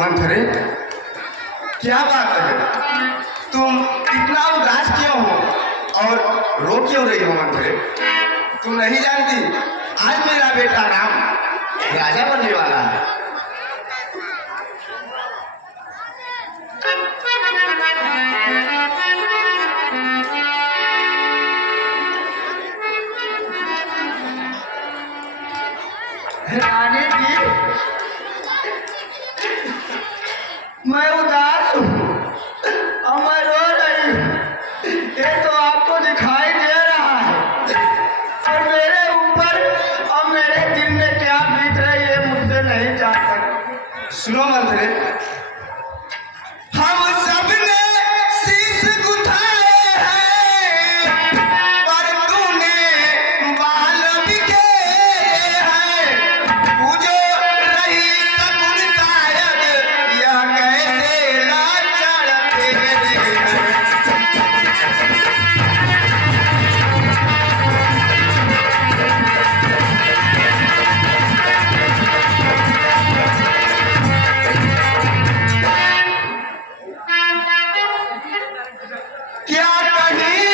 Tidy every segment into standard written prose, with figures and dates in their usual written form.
मंथरे, क्या बात है? तुम इतना उदास क्यों हो और रो क्यों रही हो मंथरे? तुम नहीं जानती आज मेरा बेटा राम राजा बनने वाला है। रानी जी, मैं उदास हूँ और मैं रो रही हूँ। ये तो आपको दिखाई दे रहा है और मेरे ऊपर और मेरे दिल में क्या बीत रही है मुझसे नहीं जा सकता। सुनो मंथरे, हम सबने शीश गुथाए हैं पर तूने बाल बिखेरे हैं। पूजो रही सकुन शायद यह कैसे लाचार तेरे हैं। क्या कहीं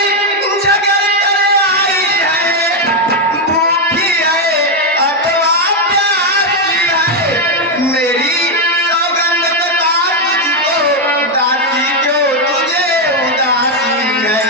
जगह कर आई है, भूखी है अथवा प्यासी है। मेरी सौगंध बता तुझको, दासी क्यों तुझे उदासी है।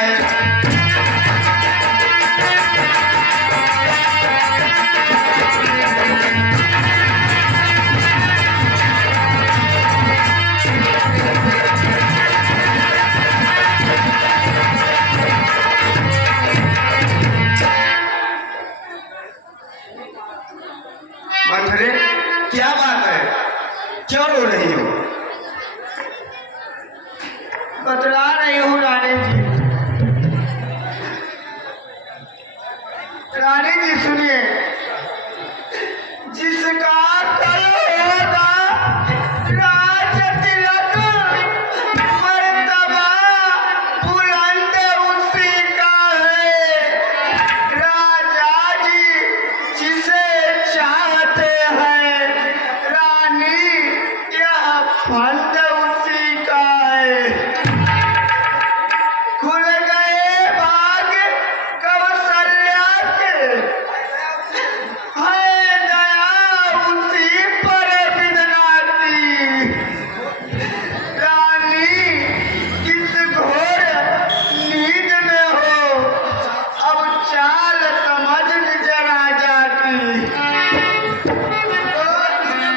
मंथरे, क्या बात है? क्यों रो रही हो? बतला रही हूँ रानी जी। रानी जी सुनिए, जिसका कल होगा राज तिलक, मर्तबा बुलंद उसी का है। राजा जी जिसे चाहते हैं, रानी यह फंद उसी का है। खुल गए भाग कौशल्या के, है दया उसी पर विधना की। रानी किस घोर नींद में हो, अब चाल समझ निज राजा की।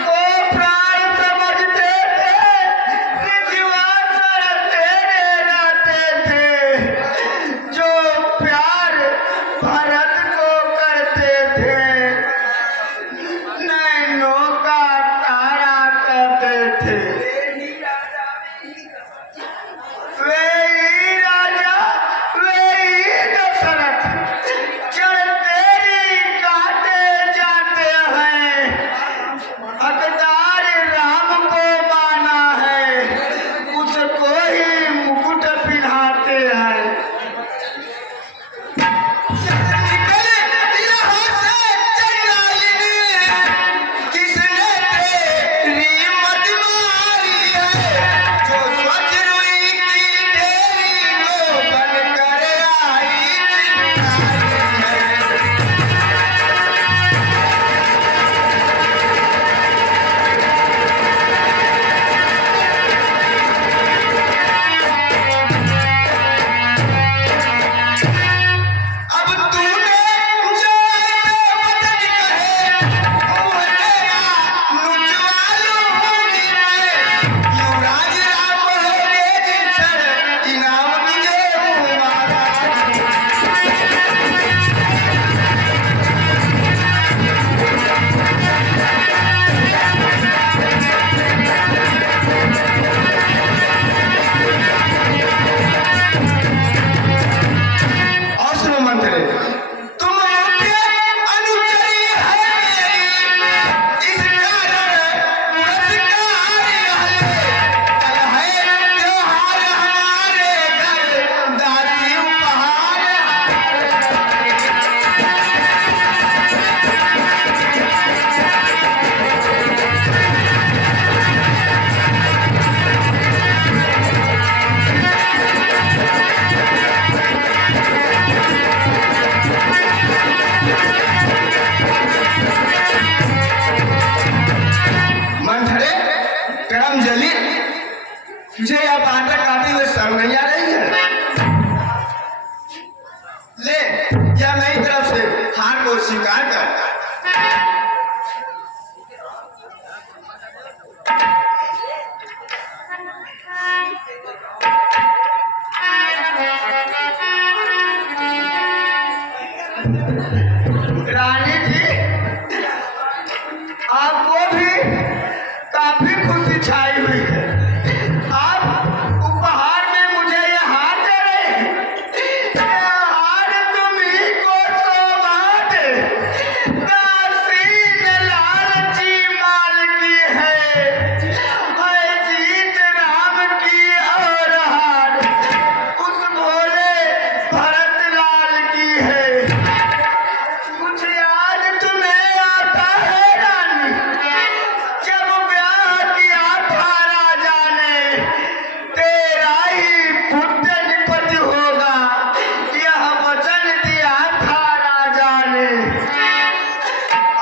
वो प्राण समझते थे, निजवासर तेरे रहते थे। जो प्यार भरत को करते थे, नैनों का तारा कहते थे। वे ही राजा, वे ही दशरथ, जड़ तेरी काटे जाते हैं। हकदार राम को माना है, उसको ही मुकुट पिन्हाते हैं। निकल यहाँ से चंडालिनी, किसने तेरी मत मारी तुझे यह बात काटे हुए शर्म नहीं आ रही है? ले, या मेरी तरफ से हार को स्वीकार कर। रानी जी, आपको भी काफी खुशी छाई हुई है। आप उपहार में मुझे ये हार दे रहे हैं। ये हार तुम्ही को सौगात काशीन लालची माल की है जीत राम की और हार उस भोले भरत लाल की है। कुछ याद तुम्हें आता है रानी, जब ब्याह किया था राजा ने, तेरा ही पुत्र निपति होगा, यह वचन दिया था राजा ने।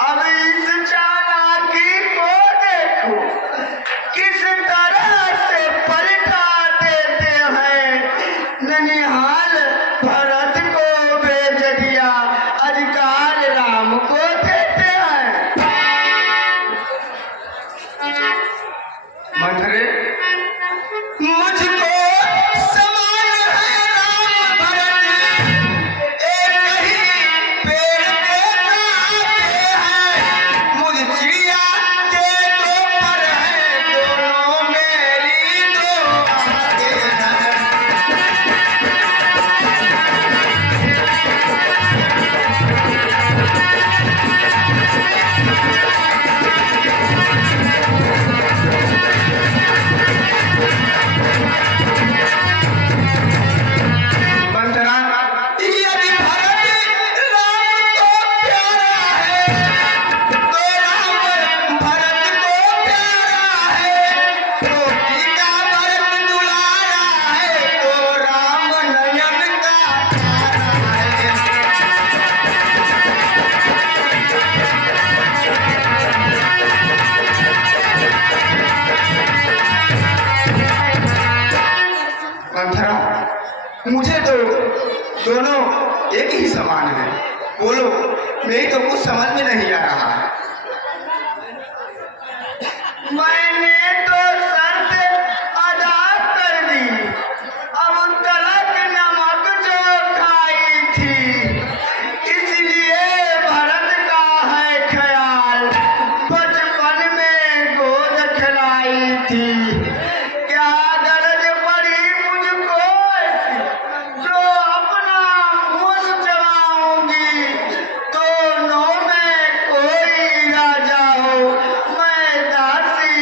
अब इस चालाकी को देखो, किस तरह से पलटा देते हैं। ननिहाल भरत को भेज दिया, अधिकार राम को देते हैं। मंथरे, मुझको समान है राम भरत, एक ही पेड़ के नाते हैं। मुझ चिड़िया के दो पर है, दोनों मेरी दो आंखें हैं। मंथरा, यदि भरत राम को प्यारा है, तो राम भरत को प्यारा है। तो पिता भरत दुलारा है, तो राम नयन का तारा है। मंथरा, मुझे तो दोनों एक ही समान है। बोलो, मेरी तो कुछ समझ में नहीं आ रहा है। मैंने तो शर्त अदा कर दी, अब तलक नमक जो खाई थी, इसलिए भरत का है ख्याल, बचपन में गोद खिलाई थी। क्या गरज पड़ी मुझको ऐसी, जो अपना मुंह चबाऊंगी। दोनों में कोई राजा हो, मैं दासी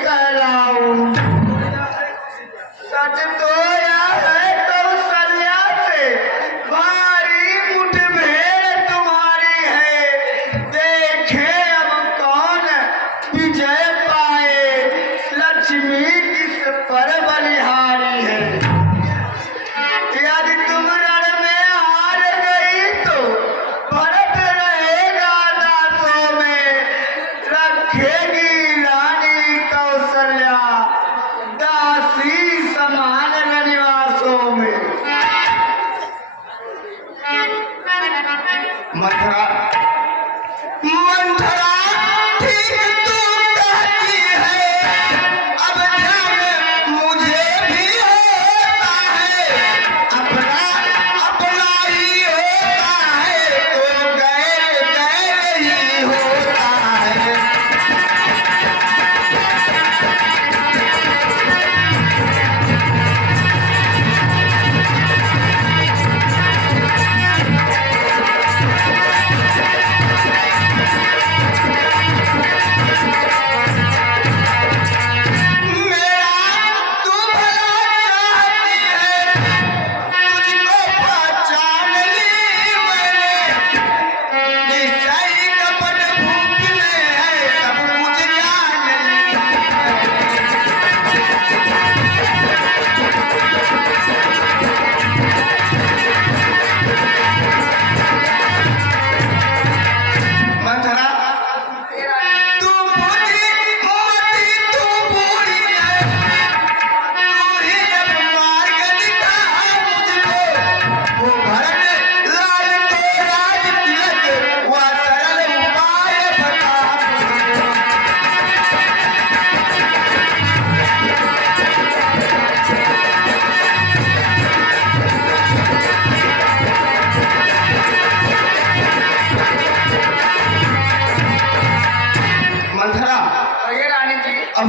कहलाऊं। सच तो यह है कौशल्या से भारी मुठभेड़ तुम्हारी है। देखे अब कौन विजय पाए, लक्ष्मी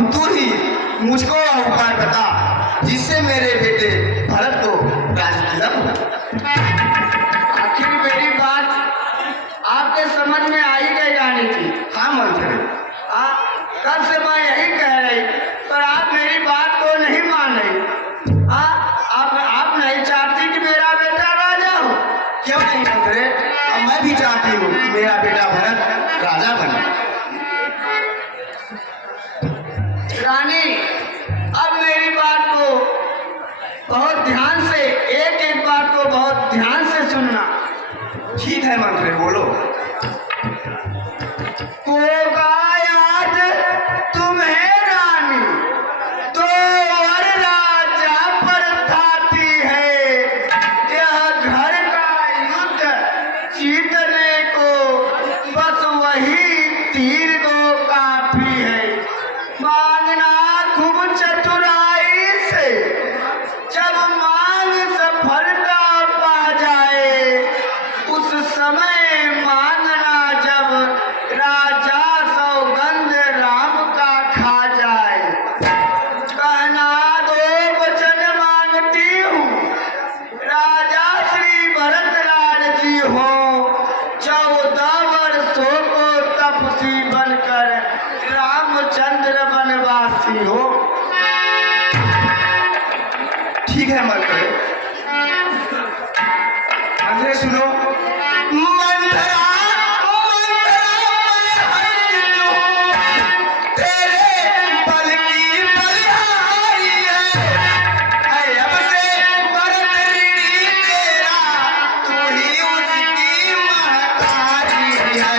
अब तू ही मुझको उपाय बता जिससे मेरे बेटे भरत को राजतिलक हो। आखिर मेरी बात आपके समझ में आ ही गई रानी जी। हाँ मंत्री, कब से मैं यही कह रही, पर आप मेरी बात को नहीं मान रही। आप नहीं चाहती कि मेरा बेटा राजा हो? क्यों नहीं मंत्री, अब मैं भी चाहती हूँ कि मेरा बेटा भरत राजा बने। रानी, अब मेरी बात को बहुत ध्यान से, एक एक बात को बहुत ध्यान से सुनना। ठीक है मंत्री, बोलो। होगा याद तुम्हें रानी, तो और राजा पर थाती है। यह घर का युद्ध जीतने को बस वही तीर दो काफी है। मांगना खूब चतुराई से, जब मांग सफलता पा जाए, उस समय मांगना जब राजा सौगंध राम का खा जाए। कहना दो वचन मांगती हूँ, राजा श्री भरत लाल जी हो, 14 वर्षों को तपसी बनकर रामचंद्र वनवासी हो। ठीक है मंत्री, मंत्री सुनो। मंथरा, तेरे बल की बलिहारी है, अब से भरत ऋणी तेरा, तू ही उसकी महतारी है।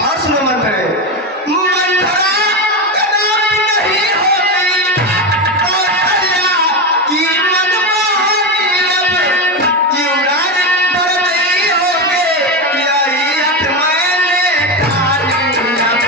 और सुनो मंत्री, मंथरा कदापि नहीं होगी कौशल्या की मनमोहनी, अब युवराज भरत ही होंगे, यही हथ मैंने ठानी अब।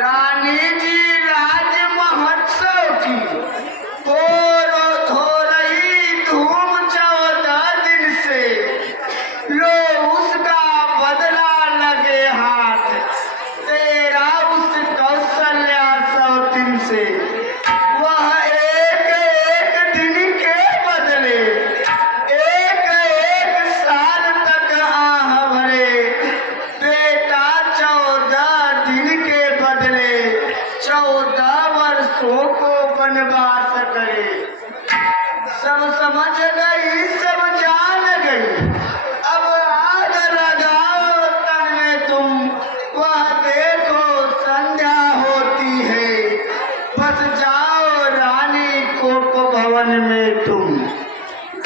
रानी जी राज महोत्सव की हो रही धूम 14 दिन से, लो उसका बदला लगे हाथ, तेरा उस कौशल्या 100 दिन से। वह एक एक दिन के बदले एक एक साल तक आह भरे, बेटा 14 दिन के बदले 14 वर्षों को वनवास करे। सब समझ गई, सब जान गई, अब आग लगाओ तन में तुम, वह देखो संध्या होती है, बस जाओ रानी कोप भवन में तुम।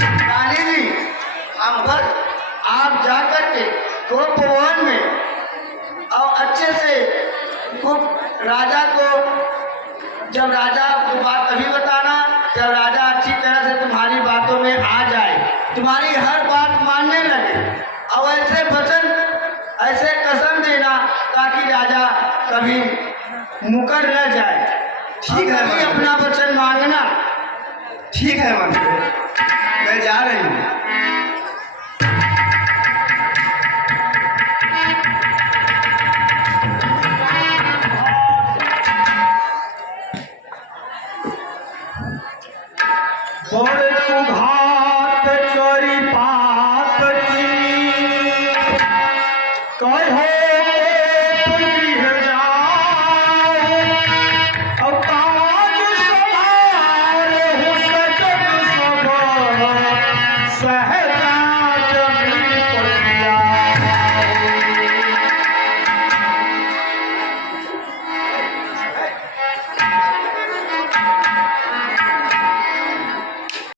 रानी जी, हम बस आप जाकर के कोप भवन में और अच्छे से खूब राजा को, जब राजा को बात तभी बताना जब राजा अच्छी तरह से तुम्हारी बातों में आ जाए, तुम्हारी हर बात मानने लगे, और ऐसे वचन, ऐसे कसम देना ताकि राजा कभी मुकर न जाए। ठीक है, कभी अपना वचन मांगना। ठीक है मंत्री, मैं जा रही हूँ। बड़े सुघा